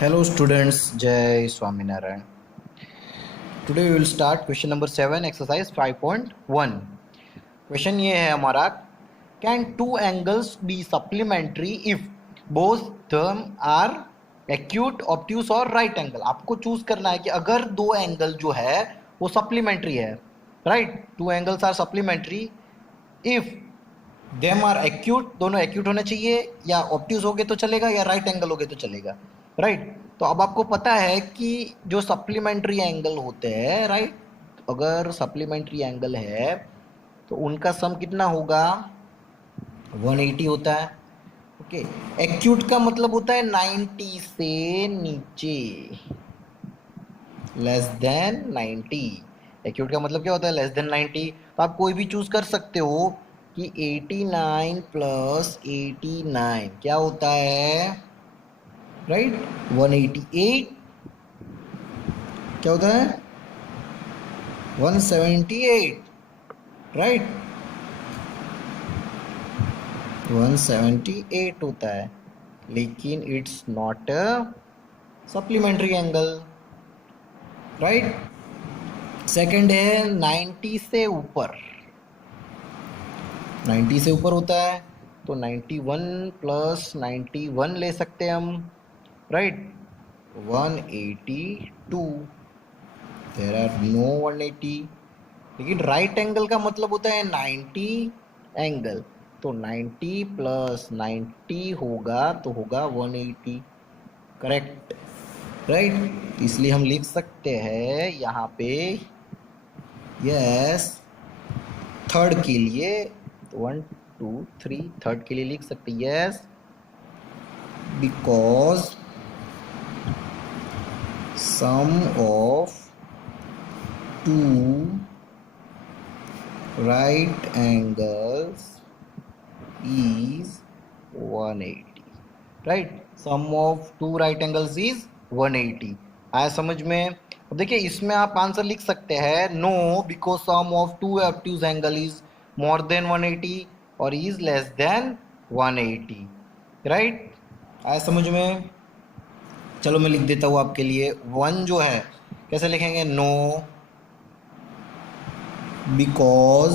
Hello students, Jai Swaminarayan. Today we will start question number 7, exercise 5.1. Question ये है हमारा, can two angles be supplementary if both them are acute, obtuse और right angle? आपको choose करना है कि अगर दो एंगल जो है वो सप्लीमेंट्री है, right, two angles are supplementary if them are acute, दोनों एक्यूट होने चाहिए, या ऑप्ट्यूज हो गए तो चलेगा, या राइट एंगल हो गए तो चलेगा, राइट। तो अब आपको पता है कि जो सप्लीमेंट्री एंगल होते हैं, राइट, अगर सप्लीमेंट्री एंगल है तो उनका सम कितना होगा, 180 होता है। ओके, एक्यूट का मतलब होता है 90 से नीचे, लेस देन 90। एक्यूट का मतलब क्या होता है, लेस देन 90। तो आप कोई भी चूज कर सकते हो कि 89 प्लस 89 क्या होता है, राइट, 188। क्या होता है, 178, राइट, 178 होता है, लेकिन it's not a supplementary angle, right. Second है 90 से ऊपर, 90 से ऊपर होता है तो 91 प्लस 91 ले सकते हैं हम, राइट, 182। There are no 180। लेकिन राइट एंगल का मतलब होता है 90 एंगल, तो 90 प्लस 90 होगा तो होगा 180, करेक्ट, राइट। इसलिए हम लिख सकते हैं यहाँ पे यस, थर्ड के लिए 1 2 3, थर्ड के लिए लिख सकते हैं yes, because sum of two right angles is 180, right, sum of two right angles is 180। आया समझ में? अब देखिए इसमें आप आंसर लिख सकते हैं no, because sum of two obtuse angle is more than 180 और इज लेस देन 180, राइट। आया समझ में? चलो मैं लिख देता हूँ आपके लिए, वन जो है कैसे लिखेंगे, no because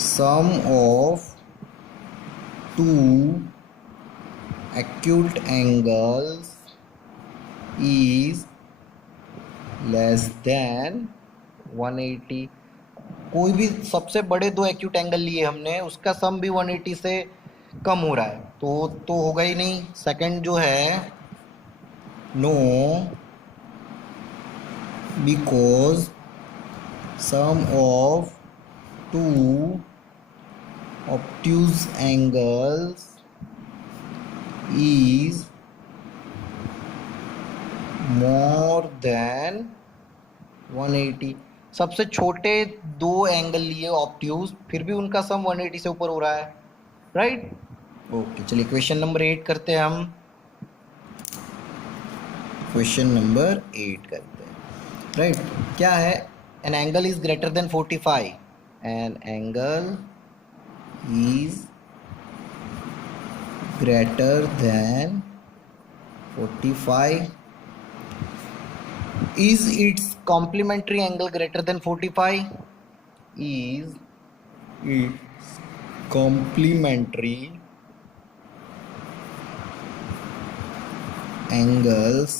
sum of two acute angles is less than 180। कोई भी सबसे बड़े दो एक्यूट एंगल लिए हमने, उसका सम भी 180 से कम हो रहा है, तो होगा ही नहीं। सेकंड जो है no because sum of two obtuse angles is more than 180। सबसे छोटे दो एंगल लिए ऑब्ट्यूज, फिर भी उनका सम 180 से ऊपर हो रहा है, राइट। ओके, चलिए क्वेश्चन नंबर 8 करते हैं हम। क्वेश्चन नंबर 8 करते हैं, राइट। क्या है, an angle is greater than 45, an angle is greater than 45, is its complementary angle greater than 45, is its complementary angles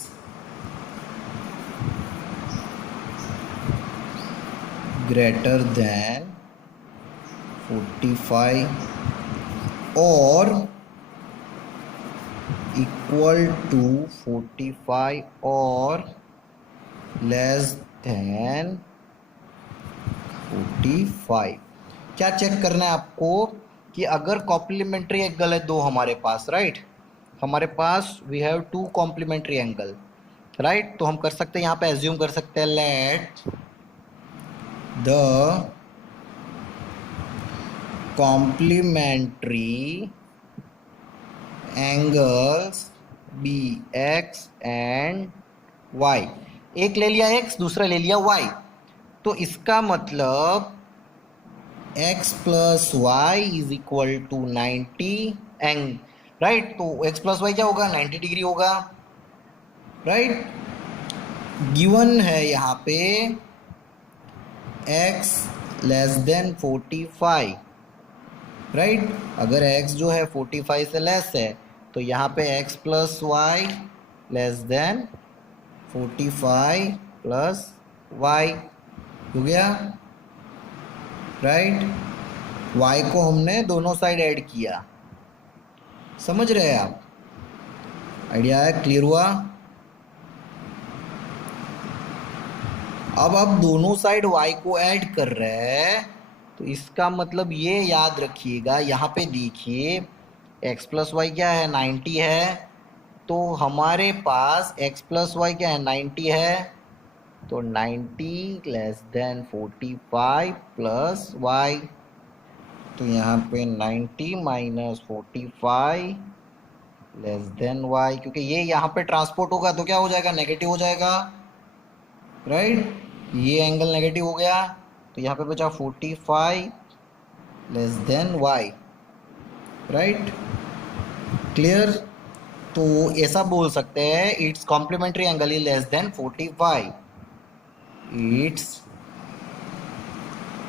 greater than 45 or equal to 45 or less than 45। क्या check करना है आपको कि अगर कॉम्प्लीमेंट्री एंगल है दो हमारे पास, राइट, हमारे पास we have two complementary angle, right, तो हम कर सकते हैं यहाँ पे एज्यूम कर सकते हैं let the complementary angles be X and Y. एक ले लिया एक्स, दूसरा ले लिया वाई, तो इसका मतलब x plus Y is equal to 90 एंग राइट। तो x प्लस वाई क्या होगा, 90 डिग्री होगा, राइट। गिवन है यहाँ पे x लेस देन 45, राइट। अगर x जो है 45 से लेस है तो यहाँ पे x plus Y less than 45 plus Y हो गया, राइट। y को हमने दोनों साइड ऐड किया, समझ रहे हैं आप, आइडिया है, क्लियर हुआ। अब आप दोनों साइड y को ऐड कर रहे हैं तो इसका मतलब ये याद रखिएगा, यहाँ पे देखिए x प्लस वाई क्या है, 90 है, तो हमारे पास x प्लस वाई क्या है, 90 है, तो 90 लेस देन 45 प्लस वाई, तो यहाँ पे 90 माइनस 45 लेस देन वाई, क्योंकि ये यहाँ पे ट्रांसपोर्ट होगा तो क्या हो जाएगा, नेगेटिव हो जाएगा, राइट। ये एंगल नेगेटिव हो गया तो यहाँ पे बचा 45 less than Y, right, clear. तो ऐसा बोल सकते हैं it's complementary angle is less than 45, it's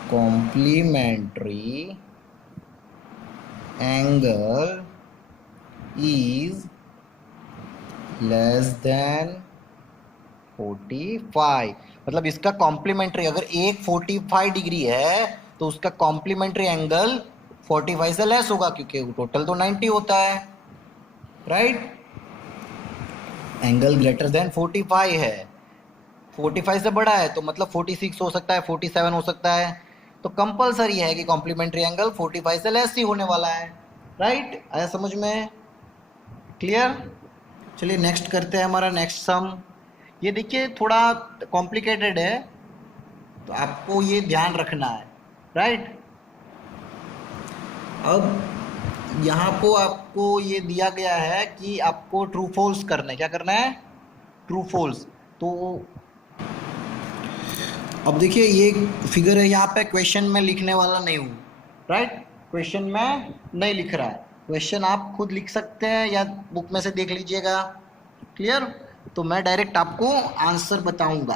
complementary angle is less than 45, मतलब इसका कॉम्प्लीमेंट्री, अगर एक 45 डिग्री है तो उसका कॉम्प्लीमेंट्री एंगल 45 से लेस होगा, क्योंकि टोटल तो 90 होता है, राइट। एंगल ग्रेटर देन 45 है, 45 से बड़ा है तो मतलब 46 हो सकता है, 47 हो सकता है, तो कंपलसरी है कि कॉम्प्लीमेंट्री एंगल 45 से लेस ही होने वाला है, राइट। आया समझ में, क्लियर। चलिए नेक्स्ट करते हैं, हमारा नेक्स्ट सम। ये देखिए थोड़ा कॉम्प्लिकेटेड है तो आपको ये ध्यान रखना है, राइट। अब यहाँ को आपको ये दिया गया है कि आपको ट्रू फॉल्स करना है, क्या करना है, ट्रू फॉल्स। तो अब देखिए ये फिगर है, यहाँ पे क्वेश्चन में लिखने वाला नहीं हूँ, राइट, क्वेश्चन में नहीं लिख रहा है, क्वेश्चन आप खुद लिख सकते हैं या बुक में से देख लीजिएगा, क्लियर। तो मैं डायरेक्ट आपको आंसर बताऊंगा।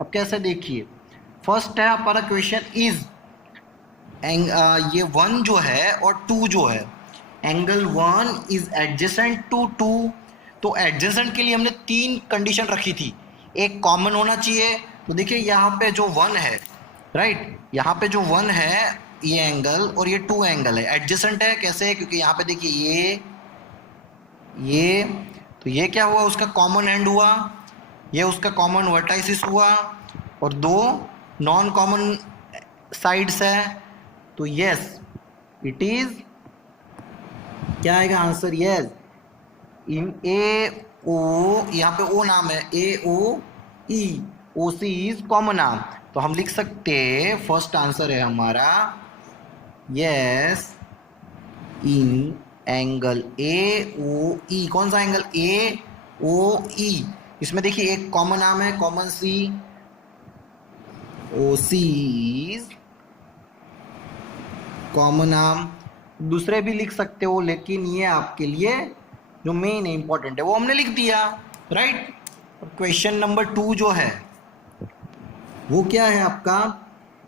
अब कैसे, देखिए फर्स्ट है हमारा क्वेश्चन इज ये 1 जो है और 2 जो है, एंगल 1 इज एडजेसेंट टू 2, तो एडजेसेंट के लिए हमने 3 कंडीशन रखी थी, एक कॉमन होना चाहिए। तो देखिए यहाँ पे जो 1 है, राइट, यहाँ पे जो 1 है ये एंगल और ये 2 एंगल है, एडजेसेंट है, कैसे है, क्योंकि यहाँ पे देखिए ये तो ये क्या हुआ, उसका कॉमन एंड हुआ, ये उसका कॉमन वर्टाइसिस हुआ, और 2 नॉन कॉमन साइड्स है, तो यस इट इज, क्या आएगा आंसर, यस इन ए ओ, यहाँ पे ओ नाम है, ए O E, O C is common नाम, तो हम लिख सकते हैं फर्स्ट आंसर है हमारा yes in angle A O ई, कौन सा एंगल, ए ओ ई, इसमें देखिए एक कॉमन नाम है, common C, O C is common नाम, दूसरे भी लिख सकते हो लेकिन ये आपके लिए जो मेन इंपॉर्टेंट है वो हमने लिख दिया, राइट। क्वेश्चन नंबर 2 जो है वो क्या है आपका,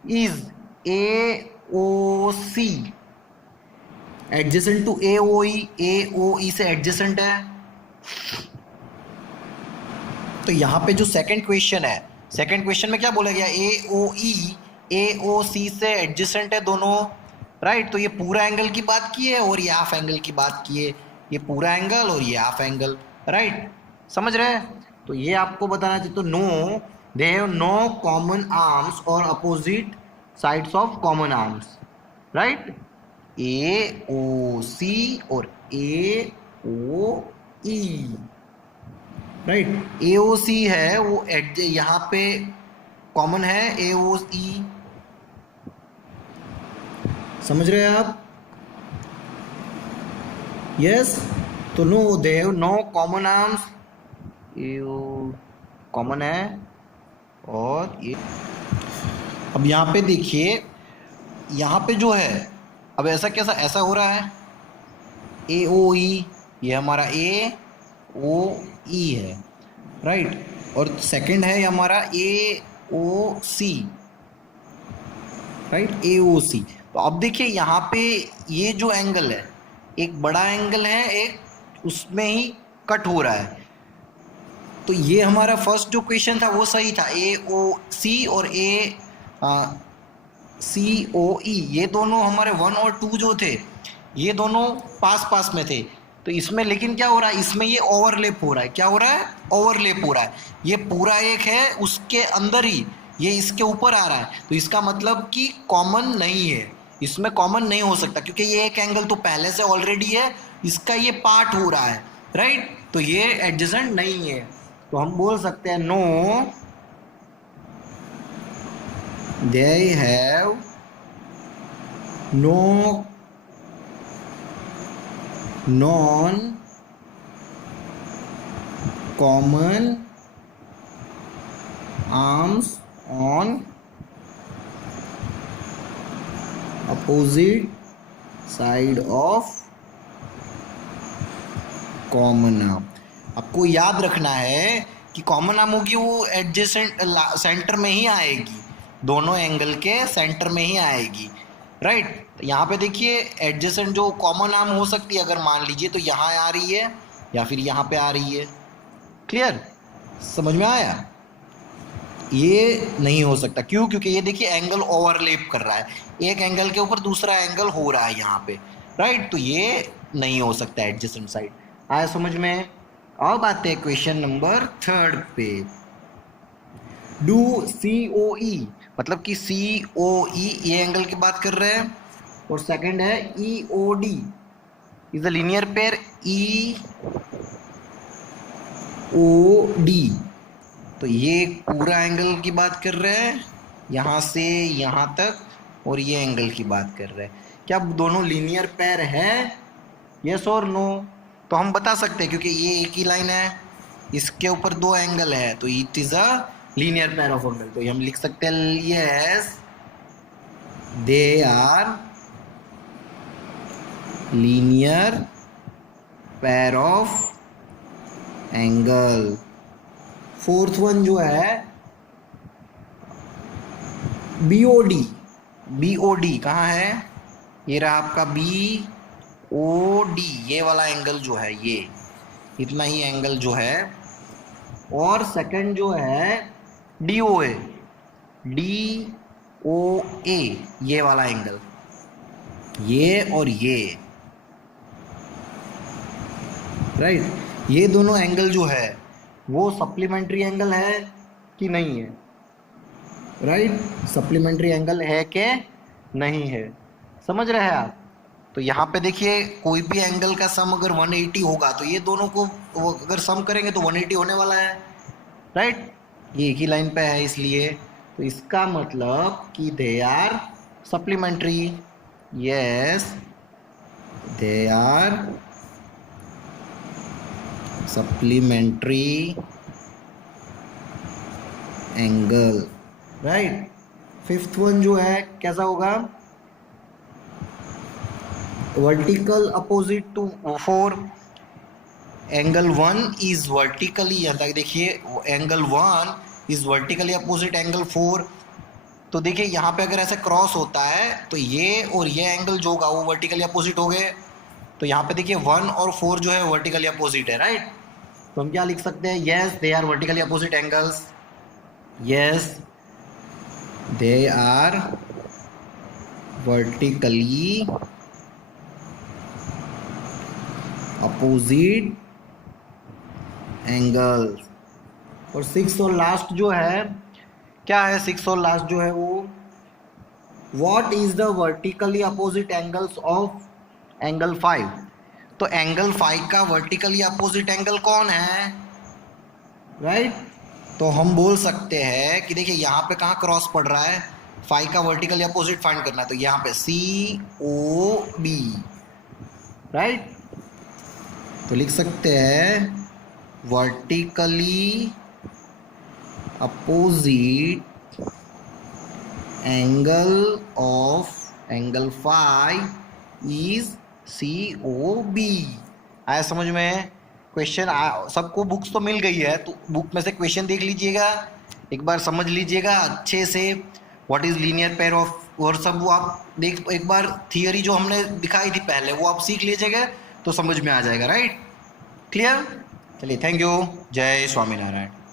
is A O C adjacent to A O E से एडजेसेंट है। तो यहाँ पे जो सेकंड क्वेश्चन है, सेकंड क्वेश्चन में क्या बोला गया, ए ओ सी से एडजेसेंट है दोनों, राइट। तो ये पूरा एंगल की बात की है और ये हाफ एंगल की बात की है, ये पूरा एंगल और ये हाफ एंगल, राइट, समझ रहे हैं। तो ये आपको बताना चाहिए, तो no they have no common arms और opposite sides of common arms, right, A O C और A O E, right. A O सी है वो यहाँ पे कॉमन है, ए ओ ई, समझ रहे हैं आप, यस। तो no they have no common arms, common है, और ये अब यहाँ पे देखिए, यहाँ पे जो है, अब ऐसा कैसा ऐसा हो रहा है, ए ओ ई, ये हमारा ए ओ ई है, राइट। और सेकंड है हमारा ए O C, right, A O सी। तो अब देखिए यहाँ पे ये जो एंगल है, एक बड़ा एंगल है, एक उसमें ही कट हो रहा है। तो ये हमारा फर्स्ट जो क्वेश्चन था वो सही था, ए ओ सी और ए सी ओ ई, ये दोनों हमारे 1 और 2 जो थे, ये दोनों पास पास में थे। तो इसमें लेकिन क्या हो रहा है, इसमें ये ओवरलैप हो रहा है। क्या हो रहा है, ओवरलैप हो रहा है। ये पूरा एक है, उसके अंदर ही ये इसके ऊपर आ रहा है। तो इसका मतलब कि कॉमन नहीं है, इसमें कॉमन नहीं हो सकता, क्योंकि ये एक एंगल तो पहले से ऑलरेडी है, इसका ये पार्ट हो रहा है, राइट। तो ये एडजेसेंट नहीं है। तो हम बोल सकते हैं no, they have no non common arms on opposite side of common arm. आपको याद रखना है कि कॉमन आर्म होगी वो एडजेसेंट सेंटर में ही आएगी, दोनों एंगल के सेंटर में ही आएगी, राइट। तो यहाँ पे देखिए एडजेसेंट जो कॉमन आर्म हो सकती है, अगर मान लीजिए तो यहाँ आ रही है या फिर यहाँ पे आ रही है। क्लियर, समझ में आया। ये नहीं हो सकता, क्यों, क्योंकि ये देखिए एंगल ओवरलैप कर रहा है, एक एंगल के ऊपर दूसरा एंगल हो रहा है यहाँ पे, राइट। तो ये नहीं हो सकता एडजेसेंट साइड। आया समझ में। अब आते हैं क्वेश्चन नंबर 3 पे। डू सी ओ ई, मतलब कि सी ओ ई ये एंगल की बात कर रहे हैं, और सेकंड है E O D is a linear pair E O D. तो ये पूरा एंगल की बात कर रहे हैं, यहाँ से यहाँ तक, और ये एंगल की बात कर रहे हैं। क्या दोनों लीनियर पेयर है, यस और नो। तो हम बता सकते हैं, क्योंकि ये एक ही लाइन है, इसके ऊपर 2 एंगल है, तो it is a linear pair of angle. तो हम लिख सकते हैं yes they are linear pair of angle. Fourth one जो है बीओडी, बीओडी कहाँ है, ये रहा आपका बी ओ डी, ये वाला एंगल जो है, ये इतना ही एंगल जो है। और सेकंड जो है डी ओ ए, डी ओ ए, ये वाला एंगल, ये और ये, राइट। ये दोनों एंगल जो है वो सप्लीमेंट्री एंगल है कि नहीं है, राइट। सप्लीमेंट्री एंगल है कि नहीं है, समझ रहे हैं आप। तो यहाँ पे देखिए कोई भी एंगल का सम अगर 180 होगा, तो ये दोनों को वो अगर सम करेंगे तो 180 होने वाला है, राइट। ये एक ही लाइन पे है इसलिए। तो इसका मतलब कि they are supplementary, yes they are supplementary angle, right. Fifth one जो है कैसा होगा, vertical opposite to 4, angle 1 is vertically, यहाँ तक देखिए angle 1 is vertically opposite angle 4। तो देखिए यहाँ पे अगर ऐसे क्रॉस होता है तो ये और ये एंगल जो होगा वो वर्टिकली अपोजिट हो गए। तो यहाँ पे देखिए 1 और 4 जो है वर्टिकली अपोजिट है, राइट। तो हम क्या लिख सकते हैं, yes they are vertically opposite angles, yes they are vertically opposite angles. और 6 और लास्ट जो है क्या है, 6 और लास्ट जो है वो, what is the vertically opposite angles of angle 5। तो एंगल 5 का वर्टिकली अपोजिट एंगल कौन है, राइट। तो हम बोल सकते हैं कि देखिए यहाँ पे कहाँ क्रॉस पड़ रहा है, 5 का वर्टिकली अपोजिट फाइंड करना है, तो यहाँ पे सी ओ बी, राइट। तो लिख सकते हैं vertically opposite angle of angle 5 is C O B. आया समझ में? क्वेश्चन सबको बुक्स तो मिल गई है, तो बुक में से क्वेश्चन देख लीजिएगा, एक बार समझ लीजिएगा अच्छे से what is linear pair of, और सब वो आप देख, एक बार थियरी जो हमने दिखाई थी पहले वो आप सीख लीजिएगा तो समझ में आ जाएगा। Right, clear? चलिए, थैंक यू। जय स्वामीनारायण।